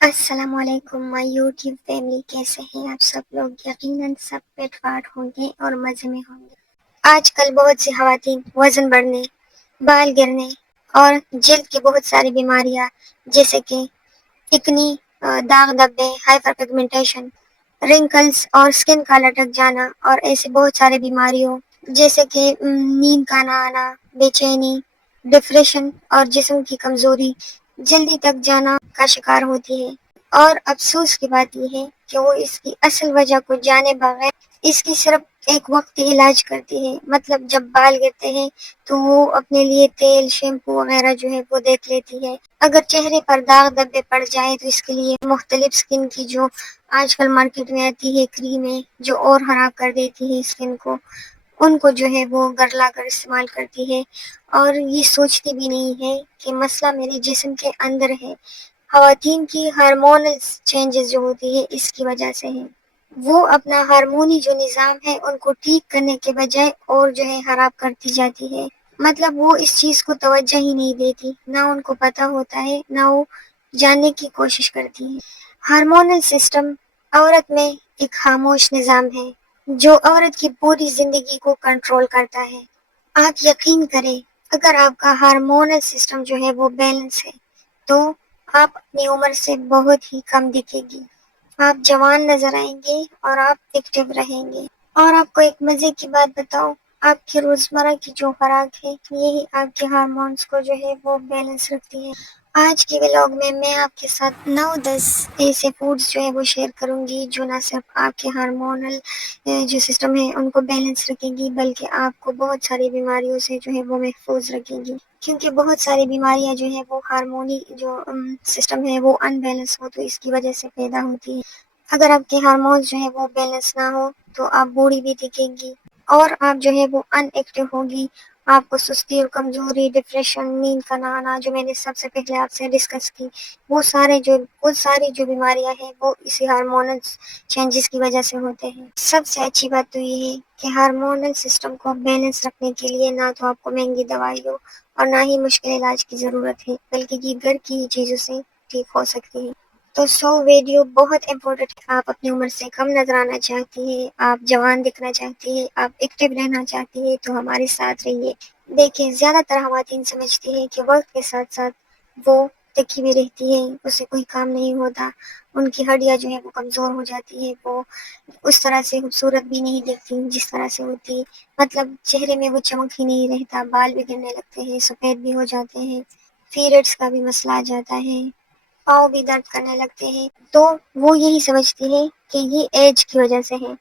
السلام علیکم مائی YouTube family, کیسے ہیں آپ سب لوگ؟ یقیناً سب پیٹ پاٹ ہوں گے اور مزے میں ہوں گے۔ آج کل بہت سی خواتین وزن بڑھنے، بال گرنے اور جلد کی بہت ساری بیماریاں جیسے کہ اکنی، داغ دھبے، ہائپر پگمنٹیشن، رنکلز اور اسکن کا لٹک جانا اور ایسے بہت سارے بیماریوں جیسے کہ نیند کا نہ آنا، بے چینی، ڈپریشن اور جسم کی کمزوری، جلدی تک جانا کا شکار ہوتی ہے۔ اور افسوس کی بات یہ ہے کہ وہ اس کی اصل وجہ کو جانے بغیر اس کی صرف ایک وقتی علاج کرتی ہے۔ مطلب جب بال گرتے ہیں تو وہ اپنے لیے تیل، شیمپو وغیرہ جو ہے وہ دیکھ لیتی ہے۔ اگر چہرے پر داغ دھبے پڑ جائے تو اس کے لیے مختلف سکن کی جو آج کل مارکیٹ میں آتی ہے کریمیں جو اور خراب کر دیتی ہے سکن کو، ان کو جو ہے وہ گرلا کر استعمال کرتی ہے، اور یہ سوچتی بھی نہیں ہے کہ مسئلہ میرے جسم کے اندر ہے۔ خواتین کی ہارمونل چینجز جو ہوتی ہے اس کی وجہ سے ہے۔ وہ اپنا ہارمونی جو نظام ہے ان کو ٹھیک کرنے کے بجائے اور جو ہے خراب کرتی جاتی ہے۔ مطلب وہ اس چیز کو توجہ ہی نہیں دیتی، نہ ان کو پتہ ہوتا ہے، نہ وہ جاننے کی کوشش کرتی ہے۔ ہارمونل سسٹم عورت میں ایک خاموش نظام ہے جو عورت کی پوری زندگی کو کنٹرول کرتا ہے۔ آپ یقین کریں، اگر آپ کا ہارمونل سسٹم جو ہے وہ بیلنس ہے تو آپ اپنی عمر سے بہت ہی کم دکھے گی، آپ جوان نظر آئیں گے اور آپ ایکٹیو رہیں گے۔ اور آپ کو ایک مزے کی بات بتاؤں، آپ کی روزمرہ کی جو خوراک ہے یہی آپ کے ہارمونز کو جو ہے وہ بیلنس رکھتی ہے۔ آج کے ولاگ میں آپ کے ساتھ 9-10 ایسے فوڈز جو ہے وہ شیئر کروں گی جو نہ صرف آپ کے ہارمونل جو سسٹم ہے ان کو بیلنس رکھیں گی بلکہ آپ کو بہت ساری بیماریوں سے جو ہے وہ محفوظ رکھیں گی، کیونکہ بہت ساری بیماریاں جو ہیں وہ ہارمونی جو سسٹم ہے وہ ان بیلنس ہو تو اس کی وجہ سے پیدا ہوتی ہے۔ اگر آپ کے ہارمونز جو ہے وہ بیلنس نہ ہو تو آپ بوڑھی بھی دکھیں گی اور آپ جو ہے وہ ان ایکٹیو ہوگی، آپ کو سستی اور کمزوری، ڈپریشن، نیند کا نہ آنا جو میں نے سب سے پہلے آپ سے ڈسکس کی، وہ ساری جو بیماریاں ہیں وہ اسی ہارمونل چینجز کی وجہ سے ہوتے ہیں۔ سب سے اچھی بات تو یہ ہے کہ ہارمونل سسٹم کو بیلنس رکھنے کے لیے نہ تو آپ کو مہنگی دوائیوں اور نہ ہی مشکل علاج کی ضرورت ہے، بلکہ یہ گھر کی چیزوں سے ٹھیک ہو سکتی ہے۔ تو ویڈیو بہت امپورٹنٹ ہے۔ آپ اپنی عمر سے کم نظر آنا چاہتی ہیں، آپ جوان دکھنا چاہتی ہیں، آپ ایکٹیو رہنا چاہتی ہیں تو ہمارے ساتھ رہیے۔ دیکھیں، زیادہ تر خواتین سمجھتی ہیں کہ وقت کے ساتھ ساتھ وہ تکی بھی رہتی ہیں، اس سے کوئی کام نہیں ہوتا، ان کی ہڈیاں جو ہے وہ کمزور ہو جاتی ہے، وہ اس طرح سے خوبصورت بھی نہیں دیکھتی جس طرح سے ہوتی، مطلب چہرے میں وہ چمک ہی نہیں رہتا، بال بھی گرنے لگتے ہیں، سفید بھی ہو جاتے ہیں، پیریڈز کا بھی مسئلہ آ جاتا ہے، پاؤں بھی درد کرنے لگتے ہیں، تو وہ یہی سمجھتی ہے کہ یہ ایج کی وجہ سے ہے۔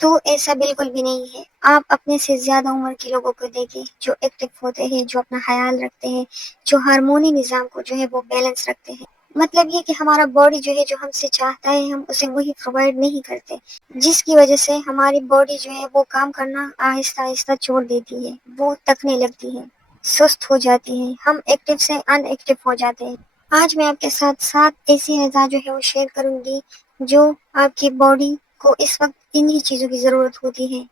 تو ایسا بالکل بھی نہیں ہے۔ آپ اپنے سے زیادہ عمر کے لوگوں کو دیکھیں جو ایکٹیو ہوتے ہیں، جو اپنا خیال رکھتے ہیں، جو ہارمونی نظام کو جو ہے وہ بیلنس رکھتے ہیں۔ مطلب یہ کہ ہمارا باڈی جو ہے جو ہم سے چاہتا ہے ہم اسے وہی پرووائڈ نہیں کرتے، جس کی وجہ سے ہماری باڈی جو ہے وہ کام کرنا آہستہ آہستہ چھوڑ دیتی ہے، وہ تکنے لگتی ہے، سست ہو جاتی ہے، ہم ایکٹیو سے ان ایکٹیو ہو جاتے ہیں۔ آج میں آپ کے ساتھ 7 ایسی اعضاء جو ہے وہ شیئر کروں گی جو آپ کی باڈی کو اس وقت انہی چیزوں کی ضرورت ہوتی ہے،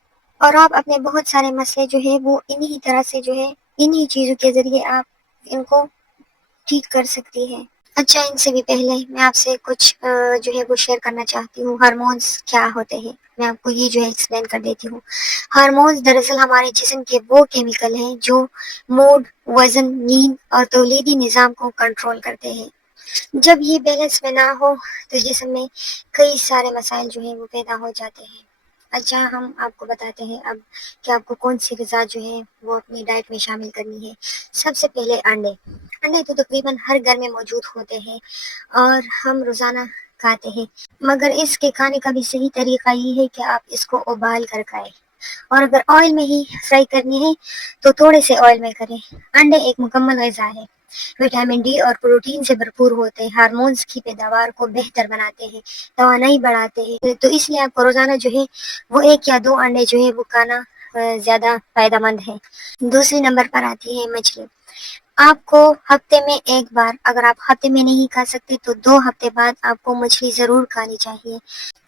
اور آپ اپنے بہت سارے مسئلے جو ہے وہ انہی طرح سے جو ہے انہی چیزوں کے ذریعے آپ ان کو ٹھیک کر سکتی ہے۔ اچھا، ان سے بھی پہلے میں آپ سے کچھ جو ہے وہ شیئر کرنا چاہتی ہوں۔ ہارمونز کیا ہوتے ہیں میں آپ کو یہ جو ہے ایکسپلین کر دیتی ہوں۔ ہارمونز دراصل ہمارے جسم کے وہ کیمیکل ہیں جو موڈ، وزن، نیند اور تولیدی نظام کو کنٹرول کرتے ہیں۔ جب یہ بیلنس میں نہ ہو تو جسم میں کئی سارے مسائل جو ہیں وہ پیدا ہو جاتے ہیں۔ اچھا، ہم آپ کو بتاتے ہیں اب کہ آپ کو کون سی غذا جو ہے وہ اپنی ڈائٹ میں شامل کرنی ہے۔ سب سے پہلے انڈے تو تقریباً ہر گھر میں موجود ہوتے ہیں اور ہم روزانہ کھاتے ہیں، مگر اس کے کھانے کا بھی صحیح طریقہ یہ ہے کہ آپ اس کو ابال کر کھائیں، اور اگر آئل میں ہی فرائی کرنی ہے تو تھوڑے سے آئل میں کریں۔ انڈے ایک مکمل غذا ہے، وٹامن ڈی اور پروٹین سے بھرپور ہوتے ہیں، ہارمونز کی پیداوار کو بہتر بناتے ہیں، توانائی بڑھاتے ہیں، تو اس لیے آپ کو روزانہ جو ہے وہ 1 یا 2 انڈے جو ہے وہ کھانا زیادہ فائدہ مند ہے۔ دوسری نمبر پر آتی ہے مچھلی۔ آپ کو ہفتے میں 1 بار، اگر آپ ہفتے میں نہیں کھا سکتے تو 2 ہفتے بعد آپ کو مچھلی ضرور کھانی چاہیے۔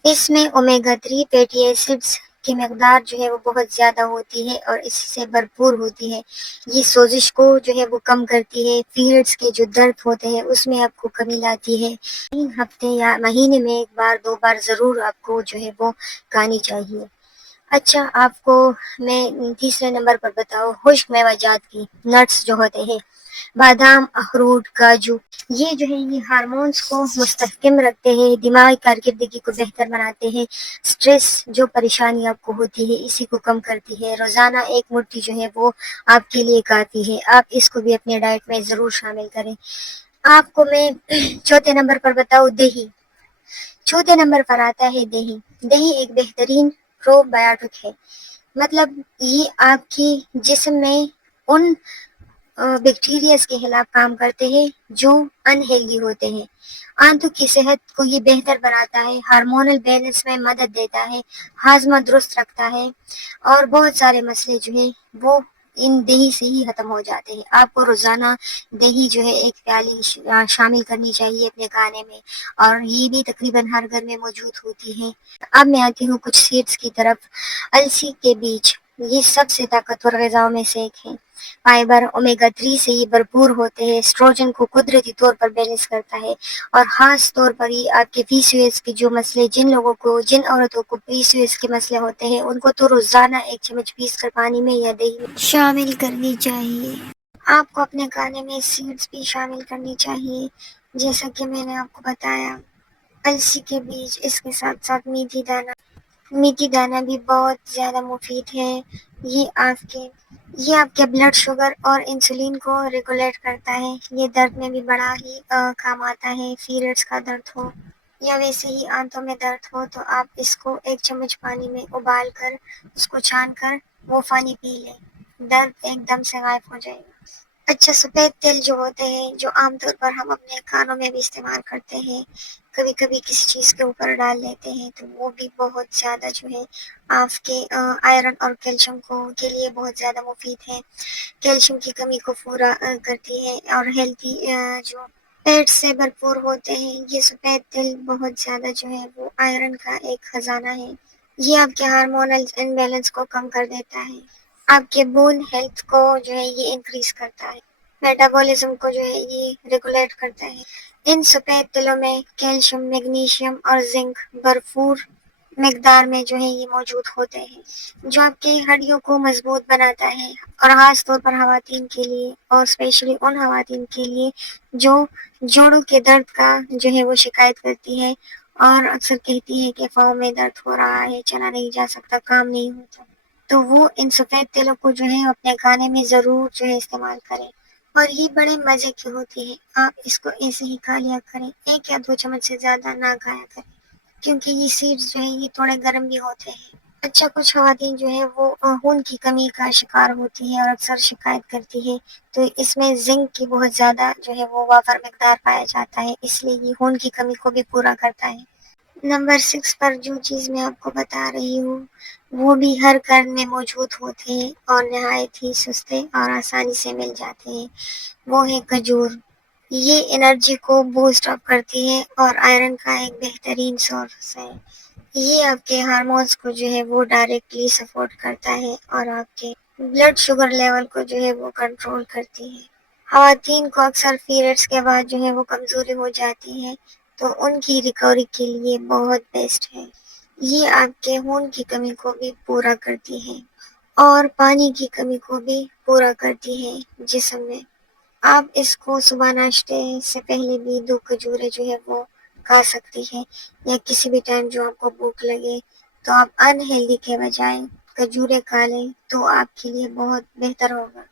اس میں اومیگا 3 فیٹی ایسڈز کی مقدار جو ہے وہ بہت زیادہ ہوتی ہے اور اس سے بھرپور ہوتی ہے۔ یہ سوزش کو جو ہے وہ کم کرتی ہے، پیریڈز کے جو درد ہوتے ہیں اس میں آپ کو کمی لاتی ہے۔ 3 ہفتے یا مہینے میں 1 بار 2 بار ضرور آپ کو جو ہے وہ کھانی چاہیے۔ اچھا، آپ کو میں تیسرے نمبر پر بتاؤ خشک میوہ جات کی نٹس جو ہوتے ہیں، بادام، اخروٹ، کاجو، یہ جو ہے یہ ہارمونز کو مستحکم رکھتے ہیں، دماغی کارکردگی کو بہتر بناتے ہیں، سٹریس جو پریشانی آپ کو ہوتی ہے اسی کو کم کرتی ہے۔ روزانہ 1 مٹھی جو ہے وہ آپ کے لیے کافی ہے، آپ اس کو بھی اپنے ڈائٹ میں ضرور شامل کریں۔ آپ کو میں چوتھے نمبر پر بتاؤ دہی۔ چوتھے نمبر پر آتا ہے دہی۔ دہی ایک بہترین پرو بایوٹک ہے، مطلب یہ آپ کی جسم میں ان بیکٹیریاز کے خلاف کام کرتے ہیں جو انہیلدی ہوتے ہیں۔ آنتوں کی صحت کو یہ بہتر بناتا ہے، ہارمونل بیلنس میں مدد دیتا ہے، ہاضمہ درست رکھتا ہے، اور بہت سارے مسئلے جو ہیں وہ ان دہی سے ہی ختم ہو جاتے ہیں۔ آپ کو روزانہ دہی جو ہے 1 پیالی شامل کرنی چاہیے اپنے کھانے میں، اور یہ بھی تقریباً ہر گھر میں موجود ہوتی ہے۔ اب میں آتی ہوں کچھ سیڈز کی طرف۔ السی کے بیج یہ سب سے طاقتور غذاؤں میں سے ایک ہے۔ فائبر، اومیگا 3 سے یہ بھرپور ہوتے ہیں، اسٹروجن کو قدرتی طور پر بیلنس کرتا ہے، اور خاص طور پر یہ آپ کے پی سی او ایس کے جو مسئلے جن عورتوں کو پی سی او ایس کے مسئلے ہوتے ہیں ان کو تو روزانہ 1 چمچ پیس کر پانی میں یا دہی میں شامل کرنی چاہیے۔ آپ کو اپنے کھانے میں سیڈز بھی شامل کرنی چاہیے، جیسا کہ میں نے آپ کو بتایا السی کے بیج، اس کے ساتھ ساتھ میتھی دانہ بھی بہت زیادہ مفید ہے۔ یہ آپ کے بلڈ شوگر اور انسولین کو ریگولیٹ کرتا ہے۔ یہ درد میں بھی بڑا ہی کام آتا ہے، پیریڈز کا درد ہو یا ویسے ہی آنتوں میں درد ہو تو آپ اس کو 1 چمچ پانی میں ابال کر اس کو چھان کر وہ پانی پی لیں، درد ایک دم سے غائب ہو جائے گا۔ اچھا، سفید تل جو ہوتے ہیں جو عام طور پر ہم اپنے کھانوں میں بھی استعمال کرتے ہیں، کبھی کبھی کسی چیز کے اوپر ڈال لیتے ہیں، تو وہ بھی بہت زیادہ جو ہے آپ کے آئرن اور کیلشیم کے لیے بہت زیادہ مفید ہے، کیلشیم کی کمی کو پورا کرتی ہے، اور ہیلتھی جو پیٹ سے بھرپور ہوتے ہیں۔ یہ سفید تل بہت زیادہ جو ہے وہ آئرن کا ایک خزانہ ہے، یہ آپ کے ہارمونل امبیلنس کو کم کر دیتا ہے، آپ کے بون ہیلتھ کو جو ہے یہ انکریز کرتا ہے، میٹابولزم کو جو ہے یہ ریگولیٹ کرتا ہے۔ ان سفید تلوں میں کیلشیم، میگنیشیم اور زنک بھرپور مقدار میں جو ہے یہ موجود ہوتے ہیں، جو آپ کی ہڈیوں کو مضبوط بناتا ہے، اور خاص طور پر خواتین کے لیے، اور اسپیشلی ان خواتین کے لیے جو جوڑوں کے درد کا جو ہے وہ شکایت کرتی ہے اور اکثر کہتی ہے کہ پاؤں میں درد ہو رہا ہے، چلا نہیں جا سکتا، کام نہیں ہوتا، تو وہ ان سفید تیلوں کو جو ہے اپنے کھانے میں ضرور جو ہے استعمال کریں، اور یہ بڑے مزے کی ہوتی ہے۔ آپ اس کو ایسے ہی کھا لیا کریں، 1 یا 2 چمچ سے زیادہ نہ کھایا کریں، کیونکہ یہ سیڈز جو ہے یہ تھوڑے گرم بھی ہوتے ہیں۔ اچھا، کچھ خواتین جو ہے وہ خون کی کمی کا شکار ہوتی ہے اور اکثر شکایت کرتی ہے، تو اس میں زنک کی بہت زیادہ جو ہے وہ وافر مقدار پایا جاتا ہے، اس لیے یہ خون کی کمی کو بھی پورا کرتا ہے۔ نمبر 6 پر جو چیز میں آپ کو بتا رہی ہوں وہ بھی ہر گھر میں موجود ہوتے ہیں اور نہایت ہی سستے اور آسانی سے مل جاتے ہیں، وہ ہے کھجور۔ یہ انرجی کو بوسٹ اپ کرتی ہے اور آئرن کا ایک بہترین سورس ہے۔ یہ آپ کے ہارمونز کو جو ہے وہ ڈائریکٹلی سپورٹ کرتا ہے اور آپ کے بلڈ شوگر لیول کو جو ہے وہ کنٹرول کرتی ہے۔ خواتین کو اکثر پیریڈز کے بعد جو ہے وہ کمزوری ہو جاتی ہے، تو ان کی ریکوری کے لیے بہت بیسٹ ہے۔ یہ آپ کے خون کی کمی کو بھی پورا کرتی ہے اور پانی کی کمی کو بھی پورا کرتی ہے جسم میں۔ آپ اس کو صبح ناشتے سے پہلے بھی 2 کھجوریں جو ہے وہ کھا سکتی ہے، یا کسی بھی ٹائم جو آپ کو بھوک لگے، تو آپ انہیلدی کے بجائے کھجوریں کھا لیں تو آپ کے لیے بہت بہتر ہوگا۔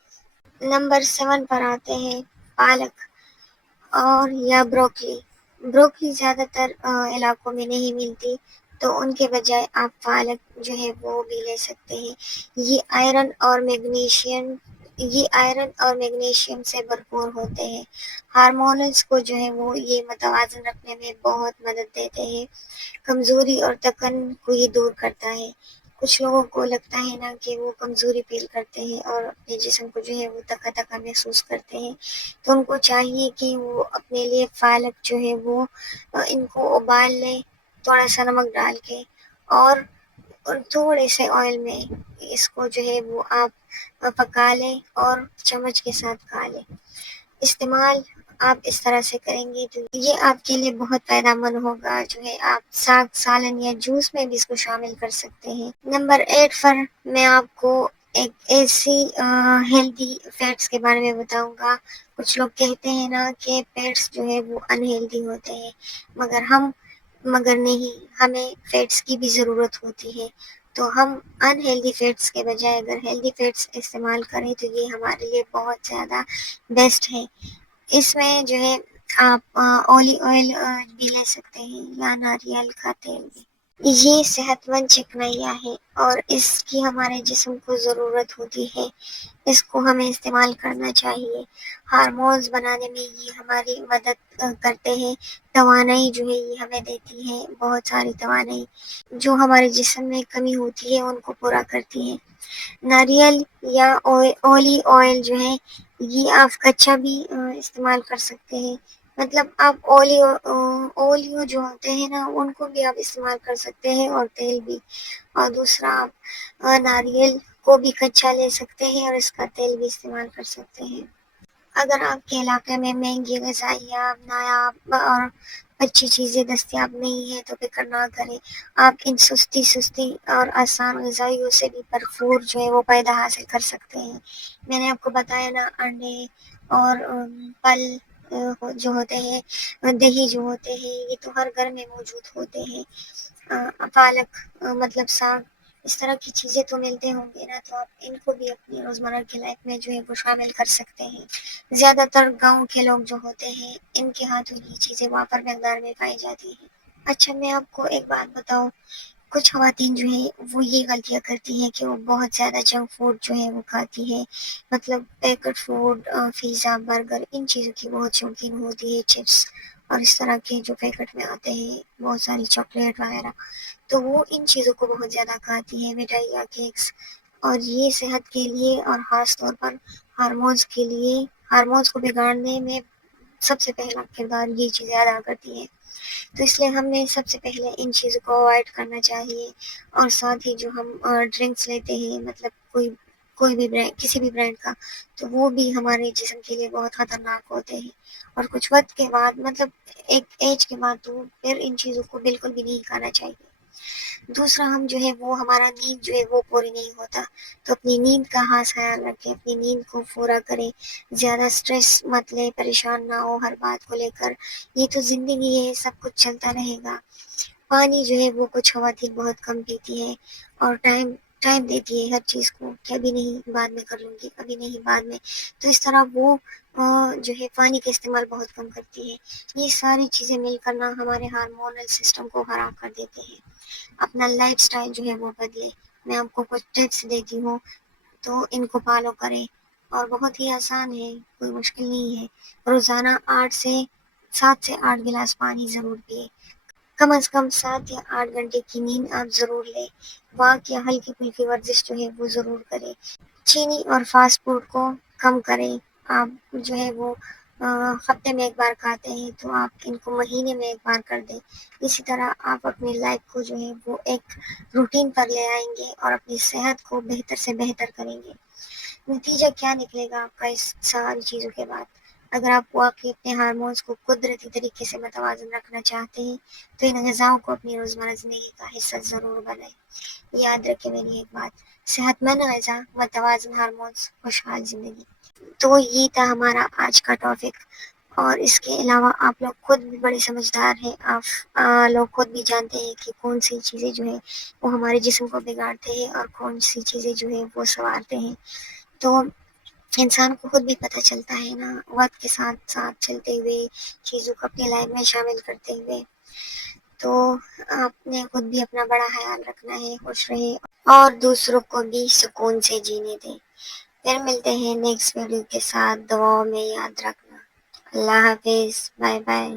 نمبر 7 پر آتے ہیں پالک اور یا بروکلی۔ بروکلی زیادہ تر علاقوں میں نہیں ملتی، تو ان کے بجائے آپ پالک جو ہے وہ بھی لے سکتے ہیں۔ یہ آئرن اور میگنیشیم سے بھرپور ہوتے ہیں، ہارمونز کو جو ہے وہ یہ متوازن رکھنے میں بہت مدد دیتے ہیں، کمزوری اور تھکن کو یہ دور کرتا ہے۔ کچھ لوگوں کو لگتا ہے نا کہ وہ کمزوری فیل کرتے ہیں اور اپنے جسم کو جو ہے وہ تھکا تھکا محسوس کرتے ہیں، تو ان کو چاہیے کہ وہ اپنے لیے پالک جو ہے وہ ان کو ابال لیں تھوڑا سا نمک ڈال کے، اور اور تھوڑے سے آئل میں اس کو جو ہے وہ آپ پکا لیں اور چمچ کے ساتھ کھا لیں۔ استعمال آپ اس طرح سے کریں گے تو یہ آپ کے لیے بہت فائدہ مند ہوگا، جو ہے آپ ساگ سالن یا جوس میں بھی اس کو شامل کر سکتے ہیں۔ نمبر 8 پر میں آپ کو ایک ایسی ہیلدی فیٹس کے بارے میں بتاؤں گا۔ کچھ لوگ کہتے ہیں نا کہ فیٹس جو ہے وہ انہیلدی ہوتے ہیں، مگر نہیں، ہمیں فیٹس کی بھی ضرورت ہوتی ہے۔ تو ہم انہیلدی فیٹس کے بجائے اگر ہیلدی فیٹس استعمال کریں تو یہ ہمارے لیے بہت زیادہ بیسٹ ہے۔ اس میں جو ہے آپ اولیو آئل بھی لے سکتے ہیں یا ناریل کا تیل بھی۔ یہ صحت مند چکنیا ہے اور اس کی ہمارے جسم کو ضرورت ہوتی ہے، اس کو ہمیں استعمال کرنا چاہیے۔ ہارمونز بنانے میں یہ ہماری مدد کرتے ہیں، توانائی جو ہے یہ ہمیں دیتی ہے، بہت ساری توانائی جو ہمارے جسم میں کمی ہوتی ہے ان کو پورا کرتی ہے۔ ناریل یا اولیو آئل جو ہے یہ آپ کچا بھی استعمال کر سکتے ہیں، مطلب آپ اولیو جو ہوتے ہیں نا ان کو بھی آپ استعمال کر سکتے ہیں اور تیل بھی۔ اور دوسرا آپ ناریل کو بھی کچا لے سکتے ہیں اور اس کا تیل بھی استعمال کر سکتے ہیں۔ اگر آپ کے علاقے میں مہنگی غذائیت، نایاب اور اچھی چیزیں دستیاب نہیں ہیں تو فکر نہ کریں، آپ ان سستی اور آسان غذائیوں سے بھی بھرپور جو ہے وہ فائدہ حاصل کر سکتے ہیں۔ میں نے آپ کو بتایا نا، انڈے اور پھل جو ہوتے ہیں، دہی جو ہوتے ہیں، یہ تو ہر گھر میں موجود ہوتے ہیں۔ پالک مطلب ساگ، اس طرح کی چیزیں تو ملتے ہوں گے نا، تو آپ ان کو بھی اپنی روزمرہ کی لائف میں جو ہے وہ شامل کر سکتے ہیں۔ زیادہ تر گاؤں کے لوگ جو ہوتے ہیں ان کے ہاتھوں یہ چیزیں وافر مقدار میں پائی جاتی ہیں۔ اچھا، میں آپ کو ایک بات بتاؤں، کچھ خواتین جو ہے وہ یہ غلطیاں کرتی ہیں کہ وہ بہت زیادہ جنک فوڈ جو ہے وہ کھاتی ہے، مطلب پیکٹ فوڈ، پیزا، برگر، ان چیزوں کی بہت شوقین ہوتی ہے، چپس اور اس طرح کے جو پیکٹ میں آتے ہیں بہت ساری چاکلیٹ وغیرہ، تو وہ ان چیزوں کو بہت زیادہ کھاتی ہے، مٹھائی یا کیکس، اور یہ صحت کے لیے اور خاص طور پر ہارمونز کو بگاڑنے میں سب سے پہلا کردار یہ چیزیں ادا کرتی ہیں۔ تو اس لیے ہمیں سب سے پہلے ان چیزوں کو اوائڈ کرنا چاہیے، اور ساتھ ہی جو ہم ڈرنکس لیتے ہیں، مطلب کوئی بھی برانڈ، کسی بھی برانڈ کا، تو وہ بھی ہمارے جسم کے لیے بہت خطرناک ہوتے ہیں، اور کچھ وقت کے بعد، مطلب ایک ایج کے بعد تو پھر ان چیزوں کو بالکل بھی نہیں کھانا چاہیے۔ دوسرا، ہم جو ہے وہ ہمارا نیند جو ہے وہ پوری نہیں ہوتا، تو اپنی نیند کا خاص خیال رکھیں، اپنی نیند کو پورا کریں، زیادہ سٹریس مت لیں، پریشان نہ ہو ہر بات کو لے کر، یہ تو زندگی ہے، سب کچھ چلتا رہے گا۔ پانی جو ہے وہ کچھ خواتین بہت کم پیتی ہے اور ٹائم دیتی ہے ہر چیز کو کہ ابھی نہیں، بعد میں کر لوں گی، ابھی نہیں، بعد میں، تو اس طرح وہ جو ہے پانی کا استعمال بہت کم کرتی ہے۔ یہ ساری چیزیں مل کر نہ ہمارے ہارمونل سسٹم کو خراب کر دیتے ہیں۔ اپنا لائف سٹائل جو ہے وہ بدلے، میں آپ کو کچھ ٹپس دیتی ہوں تو ان کو فالو کریں، اور بہت ہی آسان ہے، کوئی مشکل نہیں ہے۔ روزانہ 7 سے 8 گلاس پانی ضرور پیے، کم از کم 7 یا 8 گھنٹے کی نیند آپ ضرور لیں، واک یا ہلکی پھلکی ورزش جو ہے وہ ضرور کریں۔ چینی اور فاسٹ فوڈ کو کم کریں، آپ جو ہے وہ ہفتے میں ایک بار کھاتے ہیں تو آپ ان کو مہینے میں ایک بار کر دیں۔ اسی طرح آپ اپنی لائف کو جو ہے وہ ایک روٹین پر لے آئیں گے اور اپنی صحت کو بہتر سے بہتر کریں گے۔ نتیجہ کیا نکلے گا آپ کا اس ساری چیزوں کے بعد؟ اگر آپ واقعی اپنے ہارمونز کو قدرتی طریقے سے متوازن رکھنا چاہتے ہیں تو ان غذاؤں کو اپنی روزمرہ زندگی کا حصہ ضرور بنائیں۔ یاد رکھیں میری ایک بات، صحت مند غذا، متوازن ہارمونز، خوشحال زندگی۔ تو یہ تھا ہمارا آج کا ٹاپک، اور اس کے علاوہ آپ لوگ خود بھی بڑے سمجھدار ہیں، آپ لوگ خود بھی جانتے ہیں کہ کون سی چیزیں جو ہے وہ ہمارے جسم کو بگاڑتے ہیں اور کون سی چیزیں جو ہے وہ سنوارتے ہیں۔ تو انسان کو خود بھی پتہ چلتا ہے نا، وقت کے ساتھ ساتھ چلتے ہوئے، چیزوں کو اپنی لائف میں شامل کرتے ہوئے۔ تو آپ نے خود بھی اپنا بڑا خیال رکھنا ہے، خوش رہے اور دوسروں کو بھی سکون سے جینے دیں۔ پھر ملتے ہیں نیکسٹ ویڈیو کے ساتھ، دعاؤں میں یاد رکھنا۔ اللہ حافظ، بائے بائے۔